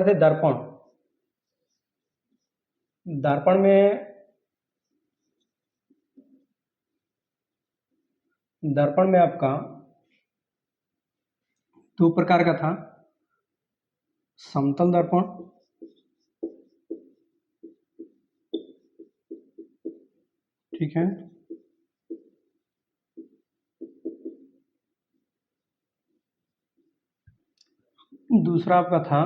से दर्पण। दर्पण में आपका दो प्रकार का था, समतल दर्पण ठीक है, दूसरा आपका था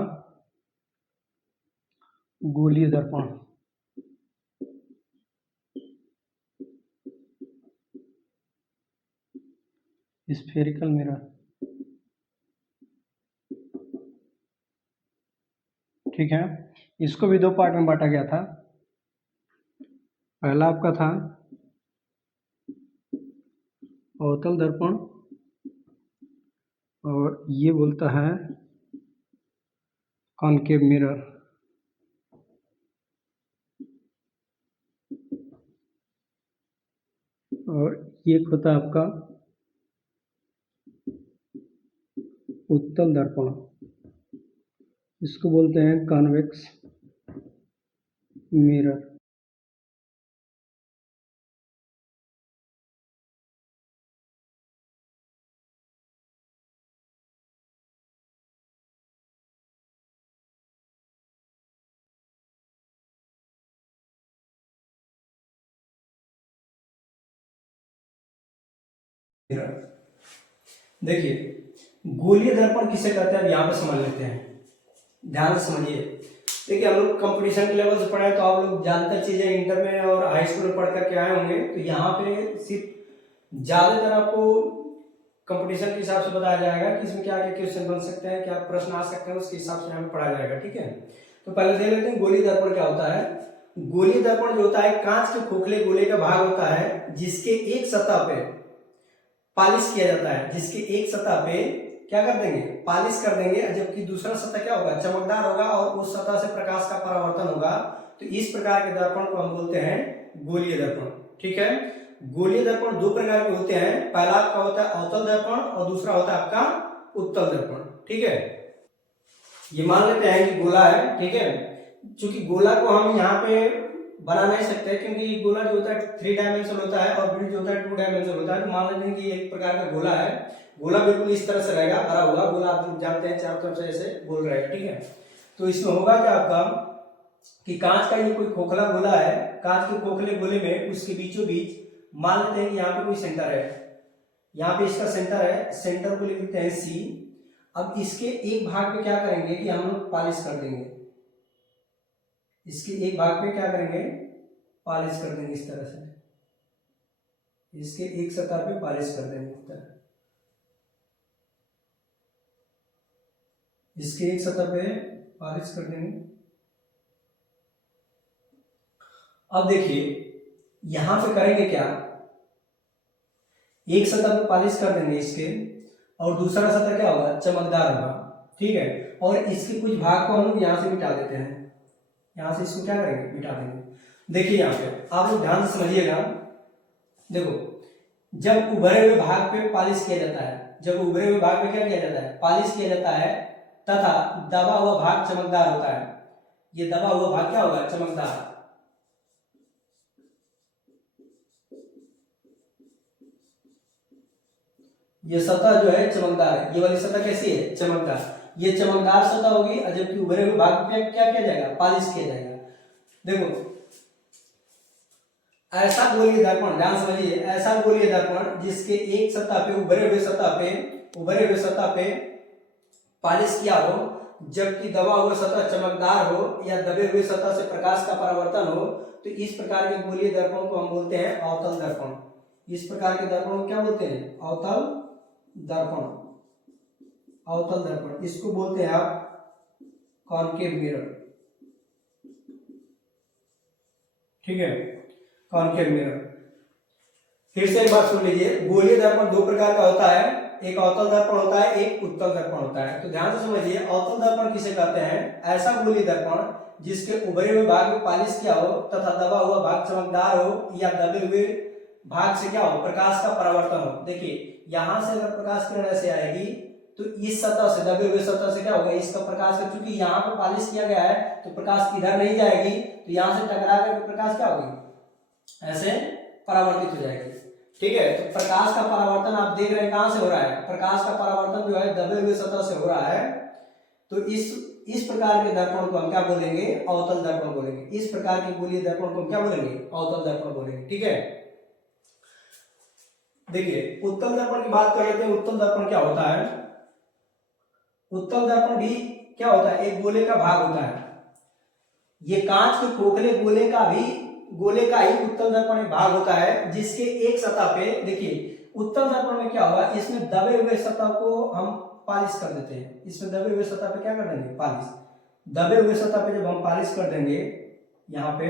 गोलीय दर्पण। स्फेरिकल मिरर ठीक है। इसको भी दो पार्ट में बांटा गया था। पहला आपका था अवतल दर्पण और ये बोलता है कॉनकेव मिरर। और ये होता है आपका उत्तल दर्पण, इसको बोलते हैं कॉन्वेक्स मिरर। देखिए गोलीय दर्पण किसे कहते हैं, अब यहाँ पे समझ लेते हैं, ध्यान से समझिए। देखिए हम लोग कंपटीशन के लेवल से पढ़े तो आप लोग ज्यादातर चीजें इंटर में और हाई स्कूल में पढ़ करके आए होंगे, तो यहाँ पे सिर्फ ज्यादातर आपको कंपटीशन के हिसाब से बताया जाएगा कि इसमें क्या क्या क्वेश्चन बन सकते हैं, क्या प्रश्न आ सकते हैं, उसके हिसाब से यहाँ पे पढ़ाया जाएगा। ठीक है, तो पहले देख लेते हैं गोलीय दर्पण क्या होता है। गोलीय दर्पण जो होता है कांच के खोखले गोले का भाग होता है जिसके एक सतह पे पॉलिश किया जाता है, जिसके एक सतह पे क्या कर देंगे, पॉलिश कर देंगे, जबकि दूसरा सतह क्या होगा, चमकदार होगा और उस सतह से प्रकाश का परावर्तन होगा। तो इस प्रकार के दर्पण को हम बोलते हैं गोलीय दर्पण। ठीक है, गोलीय दर्पण दो प्रकार के होते हैं, पहला आपका होता है अवतल दर्पण और दूसरा होता है आपका उत्तल दर्पण। ठीक है, ये मान लेते हैं कि गोला है। ठीक है, चूंकि गोला को हम यहाँ पे बना नहीं सकते क्योंकि गोला जो होता है 3 डायमेंशन होता है और वृत्त जो होता है 2 डायमेंशन होता है। तो मान लेते हैं कि एक प्रकार का गोला है, गोला बिल्कुल इस तरह से रहेगा, भरा हुआ गोला, आप जानते हैं चारों तरफ से ऐसे गोल रहेगा। ठीक है, तो इसमें होगा क्या आपका कि कांच का ये कोई खोखला गोला है, कांच के खोखले गोले में उसके बीचों बीच मान लेते हैं कि यहाँ पे कोई सेंटर है, यहाँ पे इसका सेंटर है, सेंटर को लिख देते हैं सी। अब इसके एक भाग पे क्या करेंगे कि हम लोग पॉलिश कर देंगे, इसके एक भाग पे क्या करेंगे, पॉलिश कर देंगे इस तरह से, इसके एक सतह पे पॉलिश कर देंगे इस तरह, इसके एक सतह पे पॉलिश कर देंगे। अब देखिए यहां पे करेंगे क्या, एक सतह पे पॉलिश कर देंगे इसके और दूसरा सतह क्या होगा, चमकदार होगा। ठीक है, और इसके कुछ भाग को हम लोग यहां से मिटा देते हैं, यहां से इसको क्या करेंगे, मिटा देंगे। देखिए यहाँ पे आप लोग ध्यान से समझिएगा, देखो जब उभरे हुए भाग पे पॉलिश किया जाता है, जब उभरे हुए भाग पे क्या किया जाता है, पॉलिश किया जाता है, तथा दबा हुआ भाग चमकदार होता है, ये दबा हुआ भाग क्या होगा, चमकदार। ये सतह जो है चमकदार है, ये वाली सतह कैसी है, चमकदार, ये चमकदार सतह होगी, जबकि उभरे हुए भाग पे क्या किया जाएगा, पॉलिश किया जाएगा। देखो ऐसा गोलीय दर्पण, ध्यान समझिए, ऐसा गोलीय दर्पण जिसके एक सतह पे उभरे हुए सतह पे पॉलिश किया हो, जबकि दबा हुआ सतह चमकदार हो या दबे हुए सतह से प्रकाश का परावर्तन हो, तो इस प्रकार के गोलीय दर्पण को हम बोलते हैं अवतल दर्पण। इस प्रकार के दर्पण को क्या बोलते हैं, अवतल दर्पण, अवतल दर्पण, इसको बोलते हैं आप कॉनकेव मिरर। ठीक है, कॉनकेव मिरर। फिर से एक बात सुन लीजिए, गोलीय दर्पण दो प्रकार का होता है, एक अवतल दर्पण होता है, एक उत्तल दर्पण होता है। तो ध्यान से समझिए, अवतल दर्पण किसे कहते हैं, ऐसा गोलीय दर्पण जिसके उभरे हुए भाग में पॉलिश किया हो तथा दबा हुआ भाग चमकदार हो या दबे हुए भाग से क्या हो, प्रकाश का परावर्तन हो। देखिए यहां से अगर प्रकाश किरण ऐसे आएगी तो इस सतह से, दबे हुए सतह से क्या होगा, इसका प्रकाश का, चूंकि यहाँ पे पॉलिश किया गया है तो प्रकाश इधर नहीं जाएगी, तो यहाँ से टकरा कर प्रकाश क्या होगी, ऐसे परावर्तित हो जाएगी। ठीक है, तो प्रकाश का परावर्तन आप देख रहे हैं कहां से हो रहा है, प्रकाश का परावर्तन जो है दबे हुए सतह से हो रहा है। तो इस प्रकार के दर्पण को हम क्या बोलेंगे, अवतल दर्पण बोलेंगे। इस प्रकार के गोलीय दर्पण को हम क्या बोलेंगे, अवतल दर्पण बोलेंगे। ठीक है, देखिए उत्तल दर्पण की बात कर लेते हैं। उत्तल दर्पण क्या होता है, उत्तल दर्पण भी क्या होता है, एक गोले का भाग होता है। ये कांच के खोखले गोले का ही उत्तल दर्पण एक भाग होता है, जिसके एक सतह पे, देखिए उत्तल दर्पण में क्या होगा, इसमें दबे हुए सतह को हम पॉलिश कर देते हैं। इसमें दबे हुए सतह पे क्या कर देंगे, पॉलिश। दबे हुए सतह पे जब हम पॉलिश कर देंगे, यहाँ पे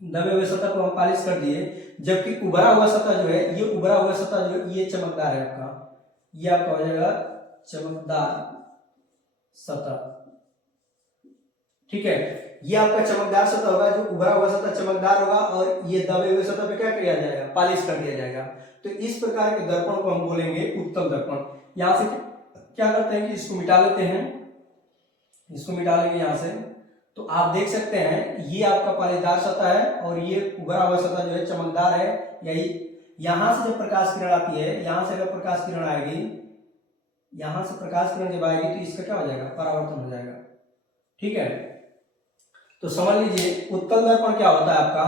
दबे हुए सतह को हम पॉलिश कर दिए, जबकि उभरा हुआ सतह जो है, ये उभरा हुआ सतह जो है ये चमकदार है आपका, ये आपका हो जाएगा चमकदार सतह। ठीक है, ये आपका चमकदार सतह होगा, जो उभरा हुआ सतह चमकदार होगा, और ये दबे हुए सतह पे क्या किया जाएगा, पॉलिश कर दिया जाएगा। तो इस प्रकार के दर्पण को हम बोलेंगे उत्तल दर्पण। यहां से क्या करते हैं कि इसको मिटा लेते हैं, इसको मिटा लेंगे यहां से। तो आप देख सकते हैं ये आपका पॉलिशदार सतह है, और ये उभरा हुआ सतह जो है चमकदार है। यही यहां से जब प्रकाश किरण आती है, यहां से अगर प्रकाश किरण आएगी, यहां से प्रकाश किरण जब आएगी तो इसका क्या हो जाएगा, परावर्तन हो जाएगा। ठीक है, तो समझ लीजिए उत्तल दर्पण क्या होता है आपका।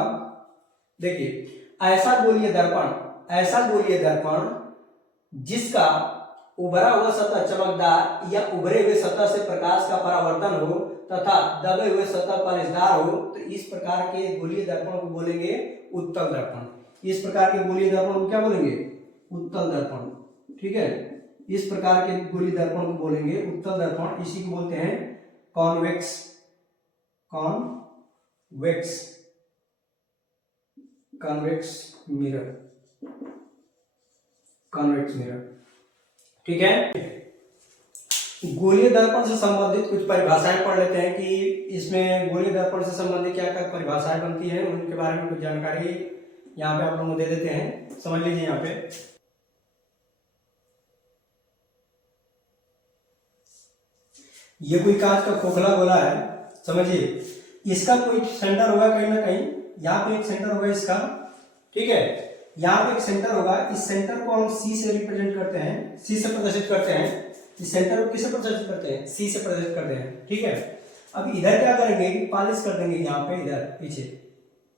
देखिए ऐसा गोलीय दर्पण जिसका उभरा हुआ सतह चमकदार या उभरे हुए सतह से प्रकाश का परावर्तन हो तथा दबे हुए सतह पॉलिशदार हो, तो इस प्रकार के गोलीय दर्पण को बोलेंगे उत्तल दर्पण। इस प्रकार के गोलीय दर्पण को क्या बोलेंगे, उत्तल दर्पण। ठीक है, इस प्रकार के गोलीय दर्पण को बोलेंगे उत्तल दर्पण। इसी को बोलते हैं कॉन्वेक्स मिरर। ठीक है, गोलीय दर्पण से संबंधित कुछ परिभाषाएं पढ़ लेते हैं कि इसमें गोलीय दर्पण से संबंधित क्या क्या परिभाषाएं बनती हैं, उनके बारे में कुछ जानकारी यहाँ पे आप लोगों को दे देते हैं। समझ लीजिए, यहाँ पे ये कोई कांच का खोखला गोला है, समझिए इसका कोई सेंटर होगा कहीं ना कहीं, यहाँ पे एक सेंटर होगा इसका। ठीक है, यहाँ पे एक सेंटर होगा, इस सेंटर को हम सी से रिप्रेजेंट करते हैं, सी से प्रदर्शित करते हैं। इस सेंटर को किससे प्रदर्शित करते हैं, सी से प्रदर्शित करते हैं। ठीक है, अब इधर क्या करेंगे, पॉलिश कर देंगे, यहाँ पे इधर पीछे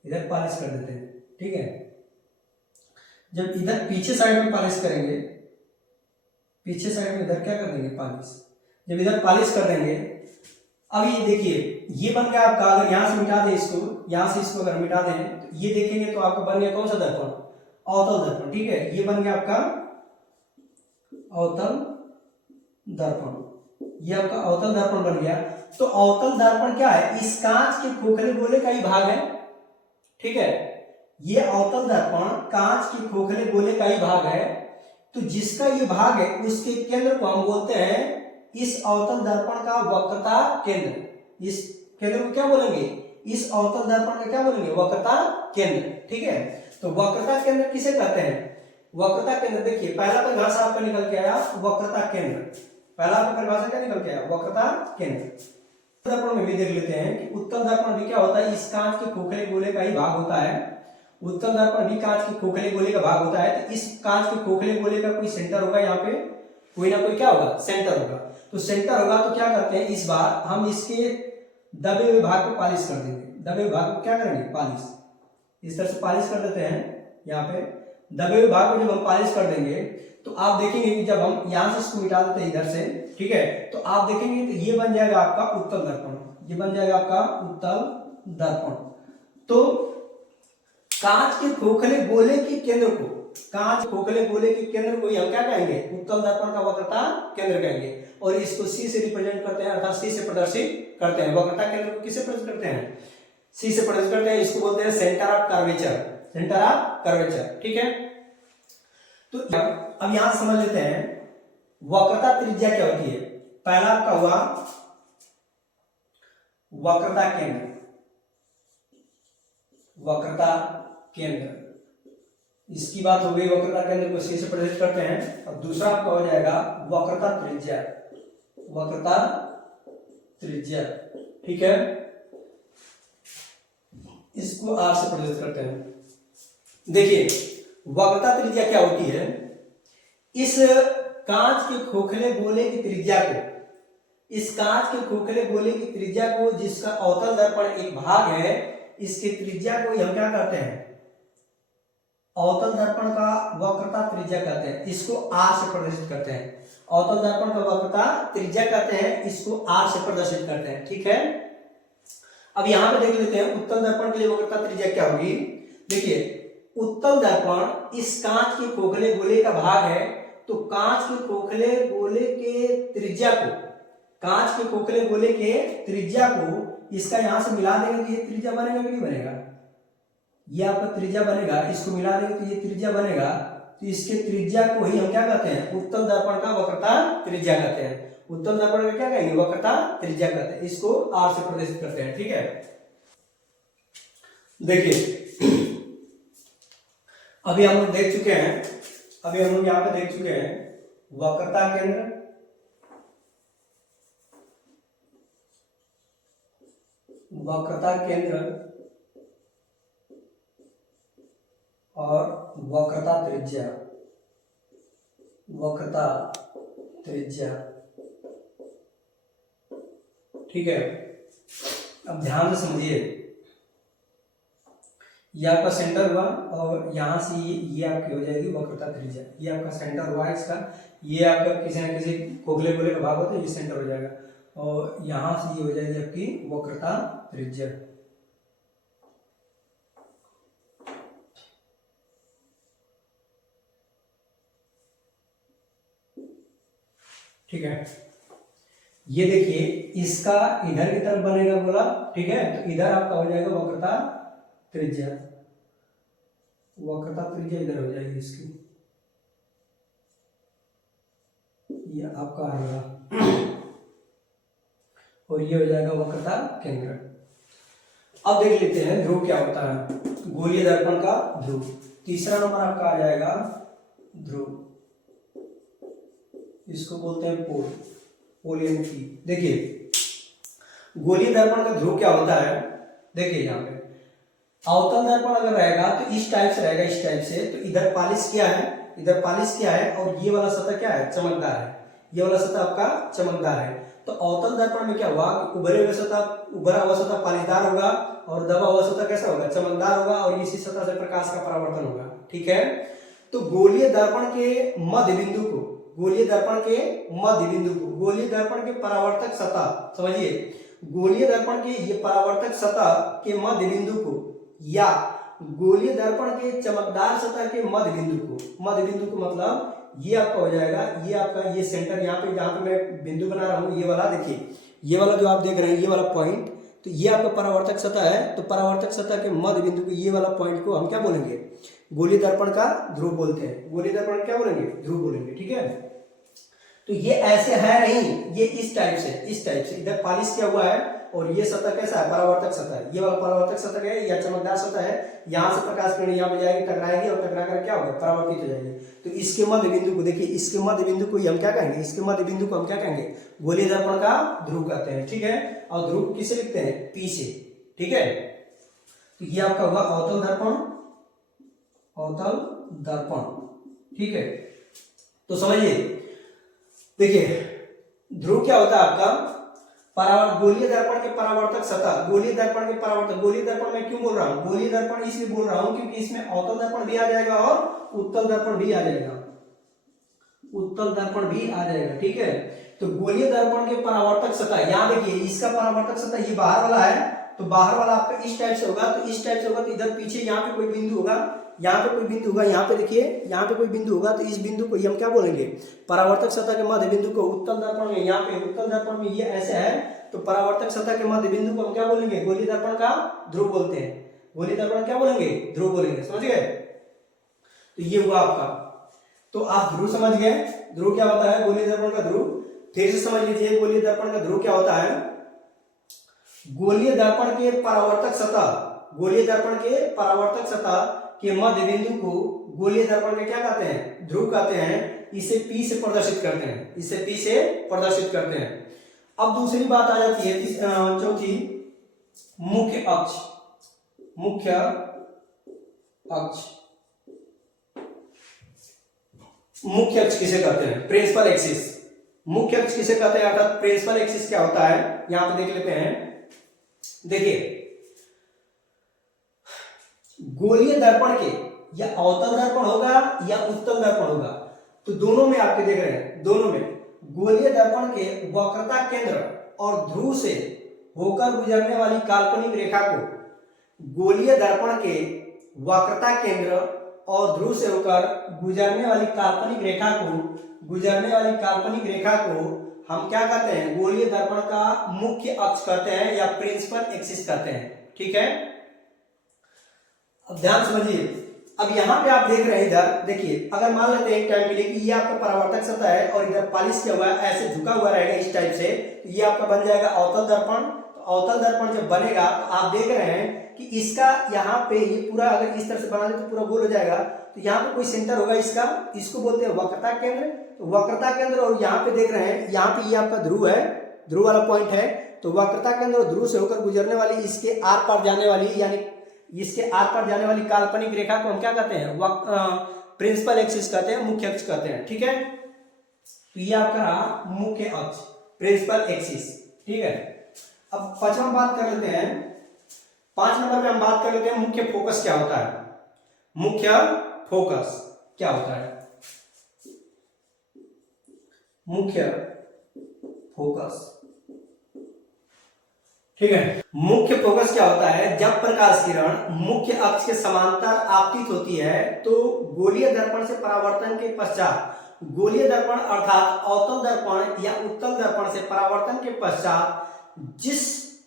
इधर पॉलिश कर देते हैं। ठीक है, जब इधर पीछे साइड में पॉलिश करेंगे, पीछे साइड में इधर क्या कर देंगे, पॉलिश। जब इधर पॉलिश कर देंगे, अब ये देखिए ये बन गया आपका, अगर यहाँ से मिटा दें इसको, यहाँ से इसको अगर मिटा दें तो ये देखेंगे तो आपको बन गया कौन सा दर्पण, अवतल दर्पण। ठीक है, ये बन गया आपका अवतल दर्पण, ये आपका अवतल दर्पण बन गया। तो अवतल दर्पण क्या है, इस कांच के खोखले गोले का ही भाग है। ठीक है, ये अवतल दर्पण कांच के खोखले गोले का ही भाग है। तो जिसका ये भाग है उसके केंद्र को हम बोलते हैं, इस अवतल दर्पण का वक्रता केंद्र। इस केंद्र को क्या बोलेंगे, इस अवतल दर्पण का क्या बोलेंगे, वक्रता केंद्र। ठीक है, तो वक्रता केंद्र किसे कहते हैं, वक्रता केंद्र। देखिए पहला तो घास आपका निकल के आया वक्रता केंद्र, पहला आपका परिभाषा क्या निकल के आया, वक्रता केंद्र। दर्पण में भी देख लेते हैं कि उत्तल दर्पण भी क्या होता है, इस कांच के खोखले गोले का ही भाग होता है। उत्तल दर्पण भी कांच के खोखले गोले का भाग होता है। तो इस कांच के खोखले गोले का कोई सेंटर होगा, यहाँ पे कोई ना कोई क्या होगा, सेंटर होगा। तो सेंटर होगा तो क्या करते हैं, इस बार हम इसके दबे हुए भाग को पॉलिश कर देंगे। दबे हुए भाग को क्या करेंगे, पॉलिश। इस तरह से पॉलिश कर देते हैं। यहाँ पे दबे हुए भाग को जब हम पॉलिश कर देंगे तो आप देखेंगे कि जब हम यहाँ से इसको मिटा देते हैं इधर से, ठीक है, तो आप देखेंगे तो ये बन जाएगा आपका उत्तल दर्पण, ये बन जाएगा आपका उत्तल दर्पण। तो कांच के खोखले गोले के केंद्र को, कांच खोखले गोले के केंद्र को हम क्या कहेंगे, उत्तल दर्पण का वक्रता केंद्र कहेंगे। और इसको सी से रिप्रेजेंट करते हैं, अर्थात सी से प्रदर्शित करते हैं। वक्रता केंद्र को किससे प्रदर्शित करते हैं, सी से प्रदर्शित करते हैं। इसको बोलते हैं centre of curvature, centre of curvature. ठीक है, तो अब यहां समझ लेते हैं वक्रता त्रिज्या क्या होती है। पहला आपका हुआ वक्रता केंद्र, वक्रता केंद्र, इसकी बात हो गई वक्रता केंद्र को सी से प्रदर्शित करते हैं। अब दूसरा आपका हो जाएगा वक्रता त्रिज्या, वक्रता त्रिज्या, ठीक है, इसको आर से प्रदर्शित करते हैं। देखिए वक्रता त्रिज्या क्या होती है, इस कांच के खोखले गोले की त्रिज्या को, इस कांच के खोखले गोले की त्रिज्या को, जिसका अवतल दर्पण एक भाग है, इसकी त्रिज्या को हम क्या कहते हैं, अवतल दर्पण का वक्रता त्रिज्या कहते हैं, इसको आर से प्रदर्शित करते हैं। अवतल दर्पण का वक्रता त्रिज्या कहते हैं, इसको आर से प्रदर्शित करते हैं, ठीक है। अब यहां पे देख लेते हैं उत्तल दर्पण के लिए वक्रता त्रिज्या क्या होगी। देखिए उत्तल दर्पण इस कांच के खोखले गोले का भाग है, तो कांच के खोखले गोले के त्रिज्या को, कांच के खोखले गोले के त्रिज्या को इसका यहां से मिला देंगे तो ये त्रिज्या बनेगा कि नहीं बनेगा, ये आपका त्रिज्या बनेगा, इसको मिला देंगे तो ये त्रिज्या बनेगा, तो इसके त्रिज्या को ही हम क्या कहते हैं, उत्तल दर्पण का वक्रता त्रिज्या कहते हैं। उत्तल दर्पण का क्या कहेंगे, वक्रता त्रिज्या कहते हैं, इसको आर से प्रदर्शित करते हैं, ठीक है। देखिए अभी हम लोग देख चुके हैं, अभी हम लोग यहां पे देख चुके हैं वक्रता केंद्र, वक्रता केंद्र और वक्रता त्रिज्या, वक्रता त्रिज्या, ठीक है। अब ध्यान से समझिए, ये आपका सेंटर हुआ और यहां से ये आपकी हो जाएगी वक्रता त्रिज्या, ये आपका सेंटर हुआ इसका, ये आपका किसी न किसी खोखले गोले का भाग होता है, ये सेंटर हो जाएगा, और यहां से ये हो जाएगी आपकी वक्रता त्रिज्या, ठीक है। ये देखिए इसका इधर की तरफ बनेगा गोला, ठीक है, तो इधर आपका हो जाएगा वक्रता त्रिज्या, वक्रता त्रिज्या इधर हो जाएगी इसकी, ये आपका आ रहा, और ये हो जाएगा वक्रता केंद्र। अब देख लेते हैं ध्रुव क्या होता है, गोलीय दर्पण का ध्रुव। तीसरा नंबर आपका आ जाएगा ध्रुव, इसको बोलते हैं पोल, पोल यानी कि देखिए गोलीय दर्पण का ध्रुव क्या होता है। देखिए यहाँ पे अवतल दर्पण अगर रहेगा तो इस टाइप से रहेगा, इस टाइप से, तो इधर पॉलिश किया है, इधर पॉलिश किया है, और ये वाला सतह क्या है, चमकदार है, ये वाला सतह आपका चमकदार है। तो अवतल दर्पण में क्या हुआ, उभरे हुए सतह, उभरा हुआ सतह पॉलिशदार होगा, और दबा हुआ सतह कैसा होगा, चमकदार होगा, और इसी सतह से प्रकाश का परावर्तन होगा, ठीक है। तो गोलीय दर्पण के मध्य बिंदु को, गोलीय दर्पण के मध्य बिंदु को, गोलीय दर्पण के परावर्तक सतह, समझिए गोलीय दर्पण के ये परावर्तक सतह के मध्य बिंदु को, या गोलीय दर्पण के चमकदार सतह के मध्य बिंदु को, मध्य बिंदु को मतलब ये आपका हो जाएगा, ये आपका ये सेंटर, यहाँ पे जहां पे मैं बिंदु बना रहा हूँ, ये वाला देखिए, ये वाला जो आप देख रहे हैं, ये वाला पॉइंट, तो ये आपका परावर्तक सतह है, तो परावर्तक सतह के मध्य बिंदु को, ये वाला पॉइंट को हम क्या बोलेंगे, गोलीय दर्पण का ध्रुव बोलते हैं। गोलीय दर्पण क्या बोलेंगे, ध्रुव बोलेंगे, ठीक है। तो ये ऐसे है नहीं, ये इस टाइप से, इस टाइप से इधर पॉलिश किया हुआ है, और ये सतह कैसा है, परावर्तक सतह है, ये वाला परावर्तक सतह है या चमकदार सतह है, यहाँ से प्रकाश किरण यहाँ पे जाएगी, टकराएगी, और टकरा कर क्या होगा, परावर्तित हो जाएगी। तो इसके मध्य बिंदु को देखिए, इसके मध्य बिंदु को हम क्या कहेंगे, इसके मध्य बिंदु को हम क्या कहेंगे, गोलीय दर्पण का ध्रुव कहते हैं, ठीक है। और ध्रुव किसे लिखते हैं, पी से, ठीक है। तो ये आपका होगा अवतल दर्पण, अवतल दर्पण, ठीक है। तो समझिए, देखिए ध्रुव क्या होता है आपका, गोलीय दर्पण के परावर्तक सतह, गोलीय दर्पण के परावर्तक, गोलीय दर्पण में क्यों बोल रहा हूं, गोलीय दर्पण इसलिए बोल रहा हूं क्योंकि इसमें अवतल दर्पण भी आ जाएगा और उत्तल दर्पण भी आ जाएगा, उत्तल दर्पण भी आ जाएगा, ठीक है। तो गोलीय दर्पण के परावर्तक सतह, यहाँ देखिए इसका परावर्तक सतह ये बाहर वाला है, तो बाहर वाला आपका इस टाइप से होगा, तो इस टाइप से होगा, तो इधर पीछे यहाँ पे कोई बिंदु होगा, यहाँ पे कोई बिंदु होगा, यहाँ पे देखिए यहाँ पे कोई बिंदु होगा, तो इस बिंदु को हम क्या बोलेंगे, परावर्तक सतह के मध्य बिंदु को। उत्तल दर्पण में, यहाँ पे उत्तल दर्पण में ये ऐसे है, तो परावर्तक सतह के मध्य बिंदु को हम क्या बोलेंगे, गोलीय दर्पण का ध्रुव बोलते हैं, गोलीय दर्पण क्या बोलेंगे, ध्रुव बोलेंगे, समझ गए। तो ये हुआ आपका, तो आप ध्रुव समझ गए, ध्रुव क्या होता है, गोलीय दर्पण का ध्रुव। फिर से समझ लीजिए गोलीय दर्पण का ध्रुव क्या होता है, गोलीय दर्पण के परावर्तक सतह, गोलीय दर्पण के परावर्तक सतह के मध्य बिंदु को गोलीय दर्पण के क्या कहते हैं, ध्रुव कहते हैं। इसे P से प्रदर्शित करते हैं, इसे P से प्रदर्शित करते हैं। अब दूसरी बात आ जाती है चौथी, मुख्य अक्ष। मुख्य अक्ष, मुख्य अक्ष किसे कहते हैं, प्रिंसिपल एक्सिस। मुख्य अक्ष किसे कहते हैं अर्थात प्रिंसिपल एक्सिस क्या होता है, यहां पे देख लेते हैं। देखिए गोलीय दर्पण के या अवतल दर्पण होगा या उत्तल दर्पण होगा, तो दोनों में आपके देख रहे हैं, दोनों में गोलीय दर्पण के वक्रता केंद्र और ध्रुव से होकर गुजरने वाली काल्पनिक रेखा को, गोलीय दर्पण के वक्रता केंद्र और ध्रुव से होकर गुजरने वाली काल्पनिक रेखा को, गुजरने वाली काल्पनिक रेखा को हम क्या कहते हैं, गोलीय दर्पण का मुख्य अक्ष कहते हैं या प्रिंसिपल एक्सिस कहते हैं। ठीक है, अब ध्यान समझिए। अब यहाँ पे आप देख रहे हैं, इधर देखिए, अगर मान लेते हैं टाइम के लिए कि ये आपका परावर्तक सतह है और इधर पॉलिश किया हुआ है, ऐसे झुका हुआ रहेगा इस टाइप से, तो ये आपका बन जाएगा अवतल दर्पण। तो अवतल दर्पण जब बनेगा तो आप देख रहे हैं कि इसका यहाँ पे ये पूरा अगर इस तरह से बना दे तो पूरा गोल हो जाएगा। तो यहाँ पे कोई सेंटर होगा इसका, इसको बोलते हैं वक्रता केंद्र। तो वक्रता केंद्र, और यहाँ पे देख रहे हैं, यहाँ पे ये आपका ध्रुव है, ध्रुव वाला पॉइंट है। तो वक्रता केंद्र और ध्रुव से होकर गुजरने वाली, इसके आर पार जाने वाली, यानी इसके आर पार जाने वाली काल्पनिक रेखा को हम क्या कहते हैं, प्रिंसिपल एक्सिस कहते हैं, मुख्य अक्ष कहते हैं। ठीक है, तो ये आपका रहा मुख्य अक्ष, प्रिंसिपल एक्सिस। ठीक है, अब पांचवा बात कर लेते हैं, 5 नंबर में हम बात कर लेते हैं मुख्य फोकस क्या होता है। मुख्य फोकस क्या होता है, मुख्य फोकस। ठीक है, मुख्य फोकस क्या होता है, जब प्रकाश किरण मुख्य अक्ष के समांतर आपतित होती है तो गोलीय दर्पण से परावर्तन के पश्चात, गोलीय दर्पण अर्थात अवतल दर्पण या उत्तल दर्पण से परावर्तन के पश्चात जिस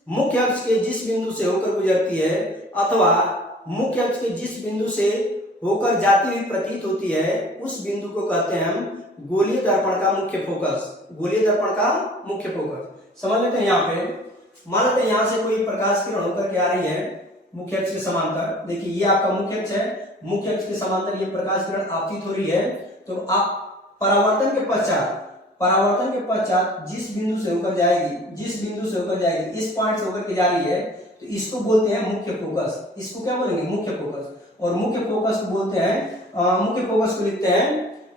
मुख्य अक्ष के जिस बिंदु से होकर गुजरती है अथवा मुख्य अक्ष के जिस बिंदु से होकर जाती हुई प्रतीत होती है, उस बिंदु को कहते हैं हम गोलीय दर्पण का मुख्य फोकस। गोलीय दर्पण का मुख्य फोकस समझ लेते हैं। यहाँ पे मान लेते हैं यहाँ से कोई प्रकाश किरण होकर के आ रही है मुख्य अक्ष के समांतर। देखिए ये आपका मुख्य अक्ष है, मुख्य अक्ष के समांतर ये प्रकाश किरण आपतित हो रही है। तो आप परावर्तन के पश्चात जिस बिंदु से होकर जाएगी, जिस बिंदु से होकर जाएगी, इस पॉइंट से होकर के जा रही है, तो इसको बोलते हैं मुख्य फोकस। इसको क्या बोलेंगे, मुख्य फोकस। और मुख्य फोकस को बोलते हैं, मुख्य फोकस को लिखते हैं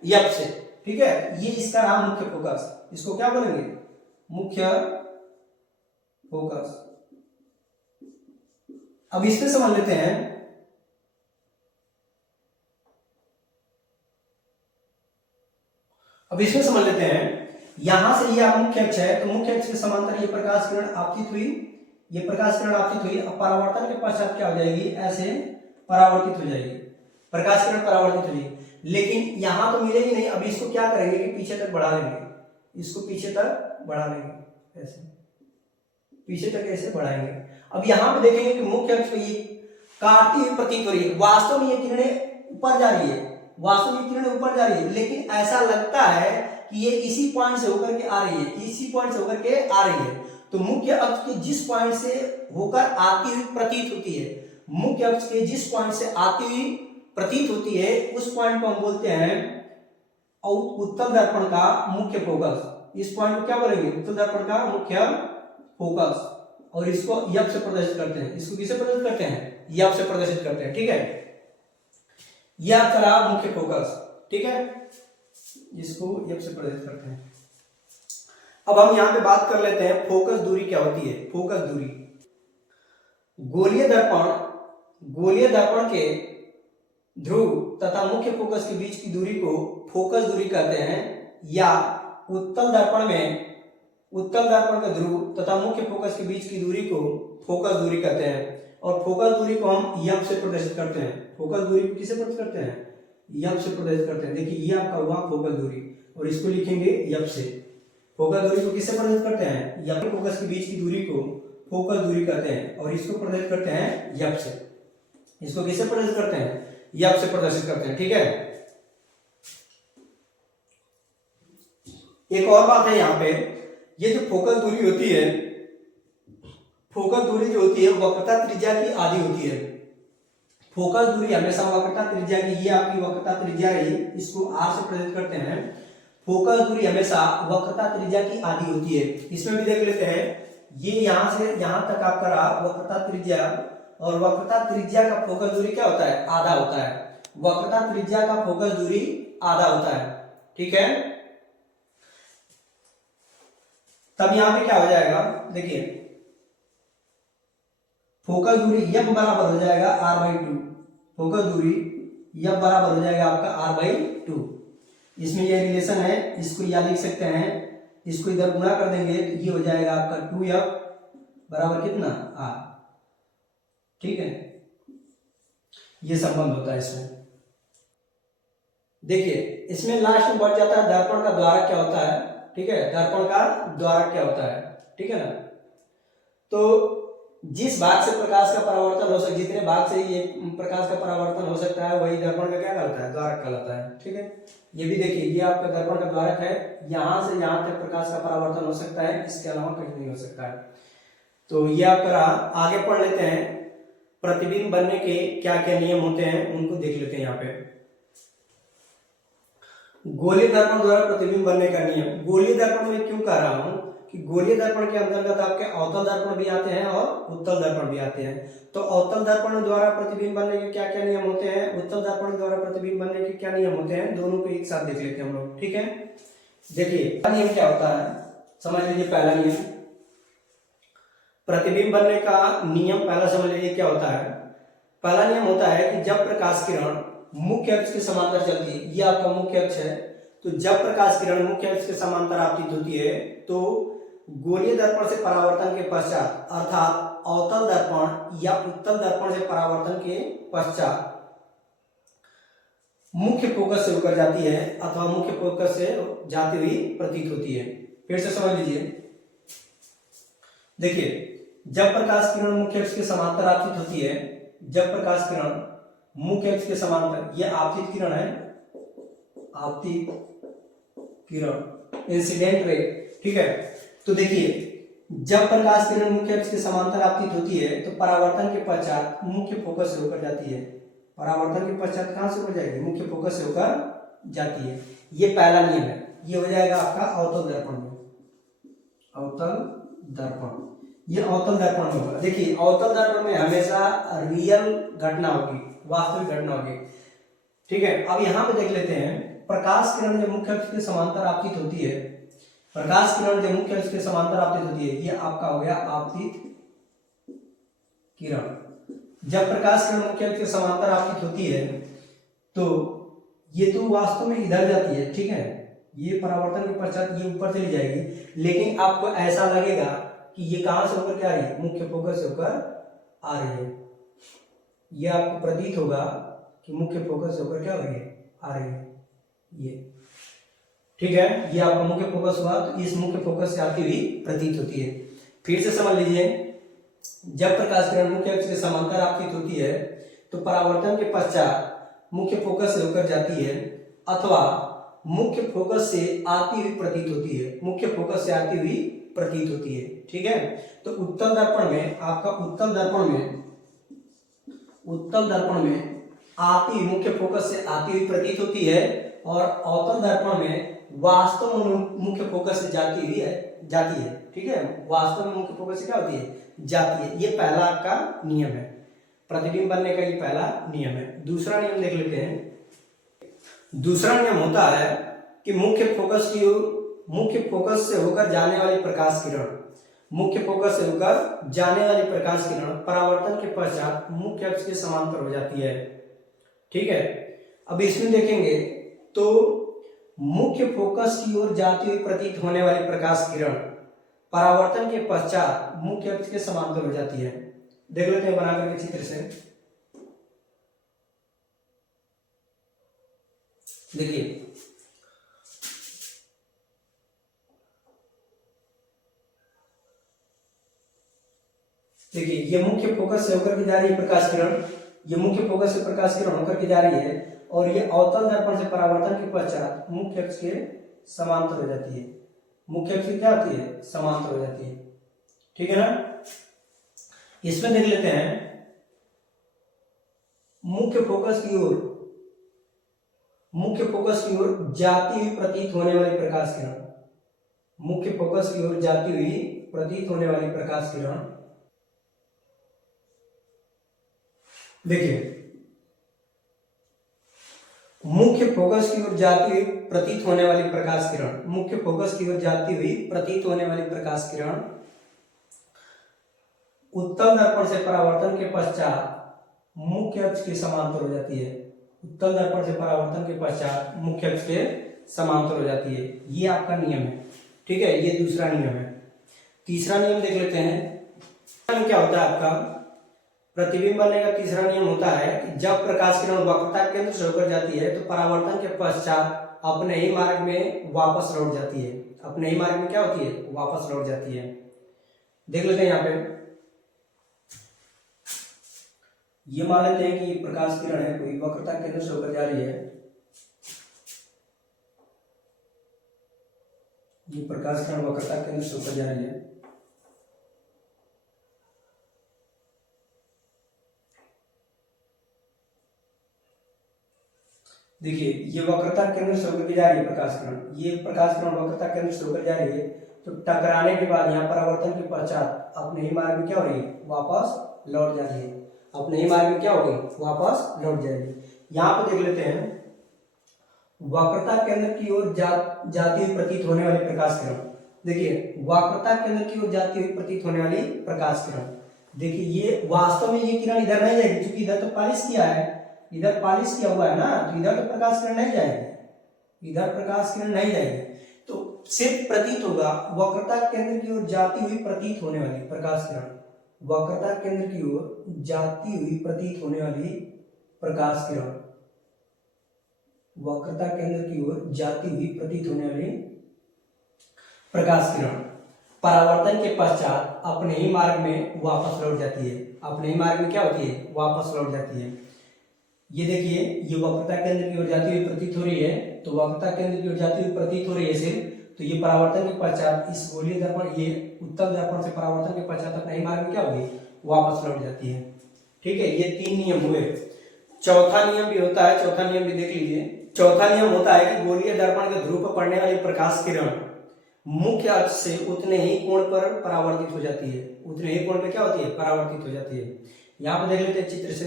यप से। ठीक है, ये इसका रहा मुख्य फोकस, इसको क्या बोलेंगे, मुख्य फोकस। अब इसमें समझ लेते हैं, यहां से ये आप मुख्य अक्ष है, तो मुख्य अक्ष के समांतर ये प्रकाश किरण आपतित हुई, ये प्रकाश किरण आपतित हुई। अब परावर्तन के पश्चात क्या हो जाएगी, ऐसे परावर्तित हो जाएगी, प्रकाश किरण परावर्तित हो जाएगी। लेकिन यहां तो मिलेगी नहीं। अब इसको क्या करेंगे कि पीछे तक बढ़ा लेंगे, इसको पीछे तक बढ़ा लेंगे, ऐसे पीछे तक ऐसे बढ़ाएंगे। अब यहाँ पे देखेंगे कि मुख्य अक्ष पे ये काटती हुई प्रतीत हो रही है, वास्तव में ये किरणें ऊपर जा रही है, वास्तव में किरणें ऊपर जा रही है, लेकिन ऐसा लगता है कि ये इसी पॉइंट से होकर के आ रही है, इसी पॉइंट से होकर के आ रही है। तो मुख्य अक्ष के जिस पॉइंट से होकर आती हुई प्रतीत होती है, मुख्य अक्ष के जिस पॉइंट से आती हुई प्रतीत होती है, उस पॉइंट को हम बोलते हैं उत्तल दर्पण का मुख्य फोकस। इस पॉइंट को क्या बोलेंगे, उत्तल दर्पण का मुख्य फोकस। और इसको यप से प्रदर्शित करते हैं। इसको किसे प्रदर्शित करते हैं, यप से प्रदर्शित करते हैं। ठीक है, यह आपका मुख्य फोकस। ठीक है, इसको यप से प्रदर्शित करते हैं। अब हम यहां पे बात कर लेते हैं फोकस दूरी क्या होती है। फोकस दूरी, गोलीय दर्पण के ध्रुव तथा मुख्य फोकस के बीच की दूरी को फोकस दूरी कहते हैं, या उत्तल दर्पण के ध्रुव तथा मुख्य फोकस के बीच की दूरी को फोकस दूरी कहते हैं। और फोकस दूरी को हम यप से प्रदर्शित करते हैं। फोकस दूरी को किसे प्रदर्शित करते हैं, यप से प्रदर्शित करते हैं। देखिए ये आपका हुआ फोकस दूरी, और इसको लिखेंगे यप से। फोकस दूरी को किससे प्रदर्शित करते हैं, यप फोकस के बीच की दूरी को फोकस दूरी कहते हैं, और इसको प्रदर्शित करते हैं यप से। इसको किससे प्रदर्शित करते हैं, यप से प्रदर्शित करते हैं। ठीक है, एक और बात है यहाँ पे, ये जो फोकस दूरी होती है, फोकस दूरी जो होती है वक्रता त्रिज्या की आधी होती है। फोकस दूरी हमेशा वक्रता त्रिज्या की, ये आपकी वक्रता त्रिज्या रही, इसको r से प्रेरित करते हैं। फोकस दूरी हमेशा वक्रता त्रिज्या की आधी होती है। इसमें भी देख लेते हैं, ये यहां से यहां तक आपका रहा वक्रता त्रिज्या, और वक्रता त्रिज्या का फोकस दूरी क्या होता है, आधा होता है। वक्रता त्रिज्या का फोकस दूरी आधा होता है, ठीक है। तब यहां पे क्या हो जाएगा, देखिए फोकस दूरी यम बराबर हो जाएगा r/2, फोकस दूरी यम बराबर हो जाएगा आपका r/2। इसमें ये रिलेशन है, इसको या लिख सकते हैं, इसको इधर गुणा कर देंगे तो ये हो जाएगा आपका 2f बराबर कितना, r, ठीक है। ये संबंध होता है इसमें। देखिए इसमें लास्ट में बढ़ जाता है दर्पण का द्वारक क्या होता है, ठीक है, दर्पण का द्वारक क्या होता है, ठीक है ना। तो जिस भाग से प्रकाश का परावर्तन हो सकता है, जितने भाग से ये प्रकाश का परावर्तन हो सकता है, वही दर्पण का क्या कहलाता है, द्वारक कहलाता है, ठीक है। ये भी देखिए, ये आपका दर्पण का द्वारक है, यहां से यहां तक प्रकाश का परावर्तन हो सकता है, इसके अलावा कहीं नहीं हो सकता है। तो ये आपका रहा। आगे पढ़ लेते हैं, प्रतिबिंब बनने के क्या क्या नियम होते हैं उनको देख लेते हैं। यहाँ पे गोलीय दर्पण द्वारा प्रतिबिंब बनने का नियम। गोलीय दर्पण में क्यों कह रहा हूं कि गोलीय दर्पण के अंतर्गत आपके अवतल दर्पण भी आते हैं और उत्तल दर्पण भी आते हैं। तो अवतल दर्पण द्वारा प्रतिबिंब बनने के क्या क्या नियम होते हैं, उत्तल दर्पण द्वारा प्रतिबिंब बनने के क्या नियम होते हैं, दोनों को एक साथ देख लेते हैं हम लोग, ठीक है। देखिए पहला नियम क्या होता है, समझ लीजिए। पहला नियम प्रतिबिंब बनने का नियम पहला समझ लीजिए क्या होता है। पहला नियम होता है कि जब प्रकाश किरण मुख्य अक्ष के समांतर चलती है, ये आपका मुख्य अक्ष है, तो जब प्रकाश किरण मुख्य अक्ष के समांतर आपतित होती है तो गोलीय दर्पण से परावर्तन के पश्चात, अर्थात अवतल दर्पण या उत्तल दर्पण से परावर्तन के पश्चात मुख्य फोकस से होकर जाती है अथवा मुख्य फोकस से जाती हुई प्रतीत होती है। फिर से समझ लीजिए। देखिए जब प्रकाश किरण मुख्य अक्ष के समांतर आपतित होती है, जब प्रकाश किरण मुख्य अक्ष के समांतर, ये आपतित किरण है, आपतित किरण, इंसिडेंट रे, ठीक है। तो देखिए जब प्रकाश किरण मुख्य अक्ष के समांतर आपतित होती है तो परावर्तन के पश्चात मुख्य फोकस से होकर जाती है। परावर्तन के पश्चात कहां से होकर जाएगी, मुख्य फोकस से होकर जाती है। ये पहला नियम है। ये हो जाएगा आपका अवतल दर्पण में, अवतल दर्पण, ये अवतल दर्पण में होगा। देखिए अवतल दर्पण में हमेशा रियल घटना होगी, वास्तविक घटना होगी, ठीक है। अब यहां पे देख लेते हैं, प्रकाश किरण जब मुख्य अक्ष के समांतर आपतित होती है, प्रकाश किरण जब मुख्य अक्ष के समांतर आपतित होती है, ये आपका हो गया आपतित किरण। जब प्रकाश किरण मुख्य अक्ष के समांतर आपतित होती है तो ये तो वास्तव में इधर जाती है, ठीक है, ये परावर्तन के पश्चात ये ऊपर चली जाएगी, लेकिन आपको ऐसा लगेगा कि ये कहां से होकर क्या आ रही है, मुख्य फोकस से होकर आ रही है। ये आपको प्रतीत होगा कि मुख्य फोकस से होकर क्या हो रही है, आ रही है, ये, ठीक है। ये आपका मुख्य फोकस हुआ, तो इस मुख्य फोकस से आती हुई प्रतीत होती है। फिर से समझ लीजिए, जब प्रकाश किरण मुख्य अक्ष के समांतर आपतित होती है तो परावर्तन के पश्चात मुख्य फोकस से होकर जाती है अथवा मुख्य फोकस से आती हुई प्रतीत होती है, मुख्य फोकस से आती हुई प्रतीत होती है, ठीक है। तो उत्तल दर्पण में आपका, उत्तल दर्पण में, उत्तल दर्पण में आती मुख्य फोकस से आती हुई प्रतीत होती है, और अवतल दर्पण में वास्तव में मुख्य फोकस से जाती हुई है, जाती है, ठीक है। वास्तव में मुख्य फोकस से क्या होती है, जाती है। ये पहला आपका नियम है, प्रतिबिंब बनने का ये पहला नियम है। दूसरा नियम देख लेते हैं। दूसरा नियम होता है कि मुख्य फोकस की, मुख्य फोकस से होकर जाने वाली प्रकाश किरण, मुख्य फोकस से होकर जाने वाली प्रकाश किरण परावर्तन के पश्चात मुख्य अक्ष के समांतर हो जाती है, ठीक है। अब इसमें देखेंगे तो मुख्य फोकस की ओर जाती हुई प्रतीत होने वाली प्रकाश किरण परावर्तन के पश्चात मुख्य अक्ष के समांतर हो जाती है। देख लेते हैं बनाकर के चित्र से। देखिए देखिए ये मुख्य फोकस से होकर के जा रही है प्रकाश किरण, ये मुख्य फोकस से प्रकाश किरण होकर के जा रही है, और ये अवतल दर्पण से परावर्तन के पश्चात मुख्य अक्ष के समांतर हो जाती है। मुख्य अक्ष क्या होती है, समांतर हो जाती है, ठीक है ना। इसमें देख लेते हैं, मुख्य फोकस की ओर जाती हुई प्रतीत होने वाली प्रकाश किरण, मुख्य फोकस की ओर जाती हुई प्रतीत होने वाली प्रकाश किरण। देखिए, मुख्य फोकस की ओर जाती हुई प्रतीत होने वाली प्रकाश किरण, मुख्य फोकस की ओर जाती हुई प्रतीत होने वाली प्रकाश किरण उत्तल दर्पण से परावर्तन के पश्चात मुख्य अक्ष के समांतर हो जाती है। उत्तल दर्पण से परावर्तन के पश्चात मुख्य अक्ष के समांतर हो जाती है। ये आपका नियम है, ठीक है, ये दूसरा नियम है। तीसरा नियम देख लेते हैं। क्या होता है आपका प्रतिबिंब बनने का तीसरा नियम होता है कि जब प्रकाश किरण वक्रता केंद्र से होकर जाती है तो परावर्तन के पश्चात अपने ही मार्ग में वापस लौट जाती है। अपने ही मार्ग में क्या होती है, वापस लौट जाती है। देख लेते हैं यहाँ पे, ये मान लेते हैं कि प्रकाश किरण है, कोई वक्रता केंद्र से होकर जा रही है। ये प्रकाश किरण वक्रता केंद्र से होकर जा रही है। देखिए, ये वक्रता केंद्र से होकर जा रही है प्रकाश किरण, ये प्रकाश किरण वक्रता केंद्र से होकर जा रही है। तो टकराने के बाद यहाँ परावर्तन के पश्चात अपने ही मार्ग में क्या हो रही है, वापस लौट जा रही है। अपने ही मार्ग में क्या हो गई, वापस लौट जाएगी। यहाँ पे देख लेते हैं, वक्रता केंद्र की ओर जाती हुई प्रतीत होने वाली प्रकाश किरण। देखिए, वक्रता केंद्र की ओर जाती हुई प्रतीत होने वाली प्रकाश किरण, देखिए ये वास्तव में ये किरण इधर नहीं जाएगी, क्योंकि इधर तो पॉलिश किया है, इधर पॉलिश किया हुआ है ना, तो इधर तो प्रकाश किरण नहीं जाएगी, इधर प्रकाश किरण नहीं जाएगी। तो सिर्फ प्रतीत होगा, वक्रता केंद्र की ओर जाती हुई प्रतीत होने वाली प्रकाश किरण, वक्रता केंद्र की ओर जाती हुई प्रतीत होने वाली प्रकाश किरण, वक्रता केंद्र की ओर जाती हुई प्रतीत होने वाली प्रकाश किरण परावर्तन के पश्चात अपने ही मार्ग में वापस लौट जाती है। अपने ही मार्ग में क्या होती है, वापस लौट जाती है। ये देखिए, ये वक्रता केंद्र की ओर जाती हुई प्रतीत हो रही है, तो वक्रता केंद्र की ओर जाती हुई प्रतीत हो रही है सिर्फ, तो ये परावर्तन के पश्चात इस गोलीय दर्पण, ये उत्तल दर्पण से परावर्तन के पश्चात अपने ही मार्ग में क्या होगी, वापस लौट जाती है। ठीक है, ये 3 नियम हुए। चौथा नियम भी होता है, चौथा नियम भी देख लीजिए। चौथा नियम होता है कि गोलीय दर्पण के ध्रुव पर पड़ने वाली प्रकाश किरण मुख्य अक्ष से उतने ही कोण पर परावर्तित हो जाती है। उतने ही कोण पे क्या होती है, परावर्तित हो जाती है। यहाँ पे देख लेते हैं चित्र से।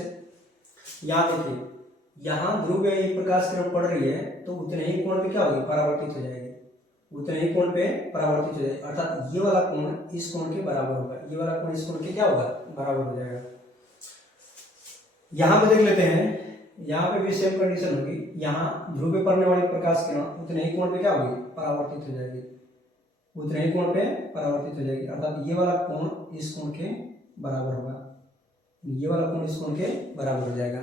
यहाँ देखिए, यहाँ ध्रुव में ये प्रकाश किरण पड़ रही है, तो उतने ही कोण पे क्या होगी, परावर्तित हो जाएगी। उतने ही कोण पे परावर्तित हो जाएगी, अर्थात ये वाला कोण इस कोण के बराबर होगा, ये वाला कोण इस कोण के क्या होगा, बराबर हो जाएगा। यहाँ पे देख लेते हैं, यहाँ पे भी सेम कंडीशन होगी। यहाँ ध्रुव पे पड़ने वाली प्रकाश किरण उतने ही कोण पे क्या होगी, परावर्तित हो जाएगी, उतने ही कोण पे परावर्तित हो जाएगी, अर्थात ये वाला कोण इस कोण के बराबर होगा, ये वाला कोण इस कोण के बराबर हो जाएगा।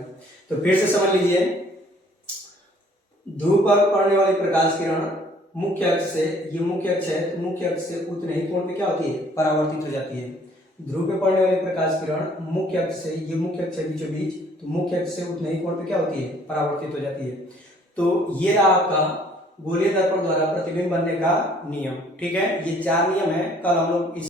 तो फिर से समझ लीजिए, ध्रुव पर पड़ने वाली प्रकाश किरण मुख्य अक्ष से, ये मुख्य अक्ष है, तो मुख्य अक्ष से उतने ही कोण पे क्या होती है, परावर्तित हो जाती है। ध्रुव पे पड़ने वाली प्रकाश किरण मुख्य अक्ष से, ये मुख्य अक्ष है बीचों बीच, तो मुख्य अक्ष से उतने ही कोण पे क्या होती है, परावर्तित हो जाती है। तो ये रहा आपका गोलीय दर्पण द्वारा प्रतिबिंब बनने का नियम। ठीक है, ये 4 नियम है। कल हम लोग इस